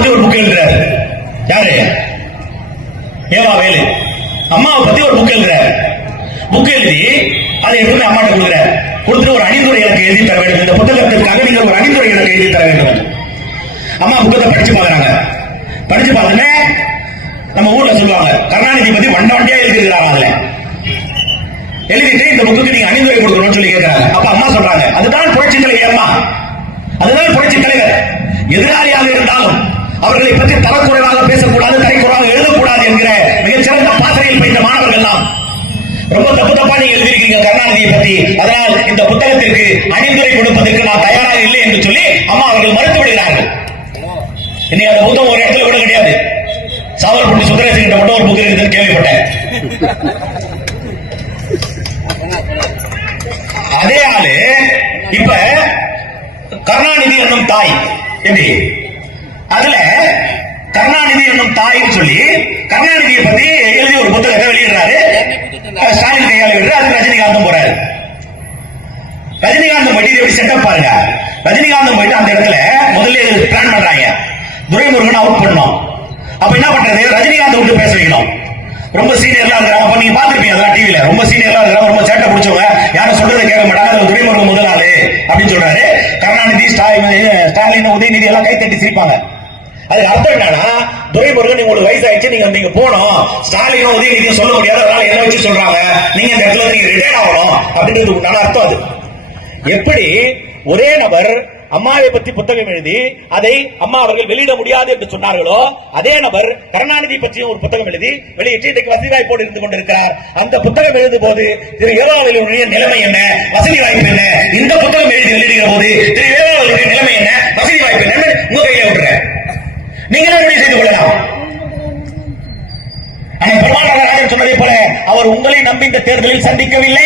பத்தி ஒரு புக் எழுதுறாரு. யாரு? ஏவா வேலு. அம்மாவை பத்தி ஒரு புக் எழுதுறாரு. புக் எழுதி அதை எடுத்து அம்மாட்ட கொடுக்குறாரு. கொடுத்துட்டு ஒரு அணிந்துரை எனக்கு எழுதி தர வேண்டும், இந்த புத்தகத்திற்காக நீங்கள் ஒரு அணிந்துரை எனக்கு எழுதி தர வேண்டும். அம்மா புக்கத்தை படிச்சு பாக்குறாங்க. படிச்சு பார்த்துட்டு நம்ம ஊர்ல சொல்லுவாங்க, கருணாநிதி பத்தி வண்ட வண்டியா எழுதிருக்கிறாங்க. அதுல எழுதிட்டு இந்த புக்கு நீங்க அணிந்துரை கொடுக்கணும்னு சொல்லி கேட்கிறாங்க. அப்ப அம்மா சொல்றாங்க, அதுதான் புரட்சி தலைவர் அம்மா, அதுதான் புரட்சி தலைவர். எதிராளியாக இருந்தாலும் அவர்களை பற்றி தரக்குறைவாக பேசக்கூடாது, தரைக்குறைவாக எழுதக்கூடாது என்கிற மிகச்சிறந்த பாசறையில் பயின்ற மாணவர்கள் எல்லாம் ரொம்ப தப்பு தப்பா நீங்க எழுதியிருக்கீங்க கருணாநிதியை பற்றி, அதனால் இந்த புத்தகத்திற்கு அணிந்துரை கொடுப்பதற்கு நான் தயாராக இல்லை என்று சொல்லி அம்மா அவர்கள் மறுத்து விடுகிறார்கள். இன்னைக்கு அந்த புத்தகம் ஒரு இடத்துல கூட கிடையாது. சாவல்பட்டி சுந்தரேசன் கிட்ட மட்டும் ஒரு புக் இருக்குதுன்னு கேள்விப்பட்டேன். அதே ஆளு இப்ப கருணாநிதி என்னும் தாய் எப்படி, அதுல கருணாநிதி என்னும் தாய்ன்னு சொல்லி கருணாநிதியை பத்தி எழுதி ஒரு புத்தகத்தை வெளியிடுறாரு. ஸ்டாலின் கையால் விடுறாரு. அதுக்கு ரஜினிகாந்தும் போறாரு. ரஜினிகாந்த் போயிட்டு எப்படி செட்டப் பாருங்க. ரஜினிகாந்தும் போயிட்டு அந்த இடத்துல முதல்ல பிளான் பண்றாங்க, துரைமுருகன் அவுட் பண்ணணும். அப்ப என்ன பண்றது, ரஜினிகாந்த் விட்டு பேச வைக்கணும். ரொம்ப சீனியர்லாம் இருக்கிறாங்க. அப்ப நீங்க பாத்துருப்பீங்க அதெல்லாம் டிவில. ரொம்ப சீனியர்லாம் இருக்கிறாங்க, ரொம்ப சேட்டை பிடிச்சவங்க, யாரும் சொல்றதை கேட்க மாட்டாங்க. அது துரைமுருகன் முதல் ஆளு அப்படின்னு சொல்றாரு. கருணாநிதி, ஸ்டாலின், உதயநிதி எல்லாம் கை தட்டி சிரிப்பாங்க. அதுக்கு அர்த்தம் என்னன்னா, துரைமுருகன் உங்களுக்கு வயசாயிடுச்சு, நீங்க போனோம், ஸ்டாலினும் உதயநிதியும் சொல்ல முடியாது, அதனால என்ன வச்சு சொல்றாங்க, நீங்க இந்த இடத்துல நீங்க ரிட்டையர் ஆகணும் அப்படின்றது உண்டான அர்த்தம். அது எப்படி ஒரே நபர் அம்மாவை பற்றி புத்தகம் எழுதி அதை அம்மா அவர்கள் வெளியிட முடியாது என்று சொன்னார்களோ, அதே நபர் கருணாநிதி பற்றியும் ஒரு புத்தகம் எழுதி வெளியிட்டு இன்றைக்கு வசதி வாய்ப்போடு இருந்து கொண்டிருக்கிறார். அந்த புத்தகம் எழுதும் போது திரு வேதாவளியுடைய நிலைமை என்ன, வசதி வாய்ப்பு என்ன, இந்த புத்தகம் எழுதி வெளியிடுகிற போது திரு வேதாவளியுடைய நிலைமை என்ன, வசதி வாய்ப்பு என்ன, உங்க கையில விடுற நீங்களே முடிவு செய்து கொள்ளலாம். ஆனால் பிரபாகரன் சொன்னதை போல அவர் உங்களை நம்பி இந்த தேர்தலில் சந்திக்கவில்லை.